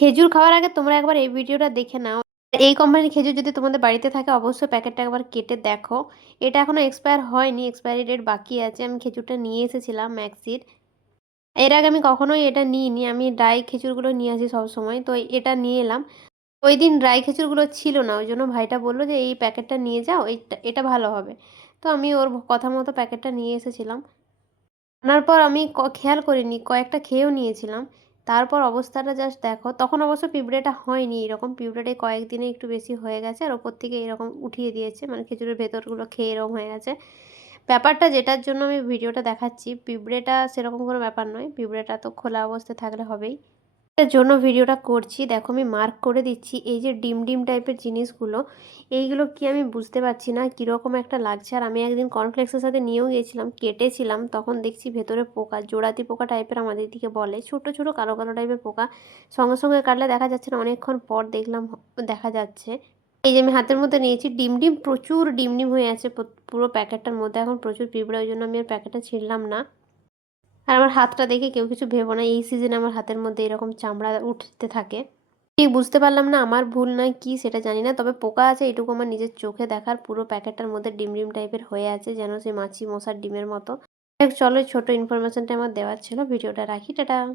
খেজুর খাওয়ার আগে তোমরা একবার এই ভিডিওটা দেখে নাও। এই কোম্পানির খেজুর যদি তোমাদের বাড়িতে থাকে অবশ্যই প্যাকেটটা একবার কেটে দেখো। এটা এখনো এক্সপায়ার হয়নি, এক্সপায়ারি ডেট বাকি আছে। আমি খেজুরটা নিয়ে এসেছিলাম ম্যাক্সির। এর আগে আমি কখনোই এটা নিইনি। আমি ড্রাই খেজুরগুলো নিয়ে আসি সবসময়। তো এটা নিয়ে এলাম। ওইদিন ড্রাই খেজুরগুলো ছিল না। ওইজন্য ভাইটা বলল যে, "এই প্যাকেটটা নিয়ে যাও। এটা ভালো হবে।" তো আমি ওর কথা মতো প্যাকেটটা নিয়ে এসেছিলাম। আনার পর আমি খেয়াল করিনি, কয়েকটা খেয়েও নিয়েছিলাম। তারপর অবস্থাটা জাস্ট দেখো। তখন অবশ্য পিঁপড়েটা হয়নি এরকম। পিঁপড়েটা কয়েকদিনে একটু বেশি হয়ে গেছে আর ওপর থেকে এরকম উঠিয়ে দিয়েছে। মানে খেজুরের ভেতরগুলো খেয়ে এরকম হয়ে গেছে। ব্যাপারটা যেটার জন্য আমি ভিডিওটা দেখাচ্ছি, পিঁপড়েটা সেরকম কোনো ব্যাপার নয়। পিঁপড়েটা তো খোলা অবস্থায় থাকলে হবেই। এর জন্য ভিডিওটা করছি। দেখো আমি মার্ক করে দিচ্ছি। এই যে ডিম, ডিম টাইপের জিনিসগুলো, এইগুলো কি আমি বুঝতে পারছি না কীরকম একটা লাগছে। আর আমি একদিন কর্নফ্লেক্সের সাথে নিয়েও গিয়েছিলাম, কেটেছিলাম। তখন দেখছি ভেতরে পোকা, জোড়াতি পোকা টাইপের আমাদের এদিকে বলে। ছোট, ছোট কালো, কালো টাইপের পোকা। সঙ্গে, সঙ্গে কাটলে দেখা যাচ্ছে না, অনেকক্ষণ পর দেখলাম দেখা যাচ্ছে। এই যে আমি হাতের মধ্যে নিয়েছি, ডিম, ডিম প্রচুর ডিম, ডিম হয়ে আছে পুরো প্যাকেটটার মধ্যে। এখন প্রচুর পিঁপড়া, ওই জন্য আমি আর প্যাকেটটা ছিঁড়লাম না। আর আমার হাতটা দেখে কেউ কিছু ভেবো না। এই সিজনে আমার হাতের মধ্যে এরকম চামড়া উঠতে থাকে। ঠিক বুঝতে পারলাম না আমার ভুল না কি সেটা জানি না। তবে পোকা আছে এটুকু আমার নিজের চোখে দেখার। পুরো প্যাকেটটার মধ্যে ডিম, ডিম টাইপের হয়ে আছে যেন সেই মাছি মশার ডিমের মতো। যাই হোক চলো, ছোট ইনফরমেশনটা আমার দেওয়ার ছিল। ভিডিওটা রাখি। টাটা।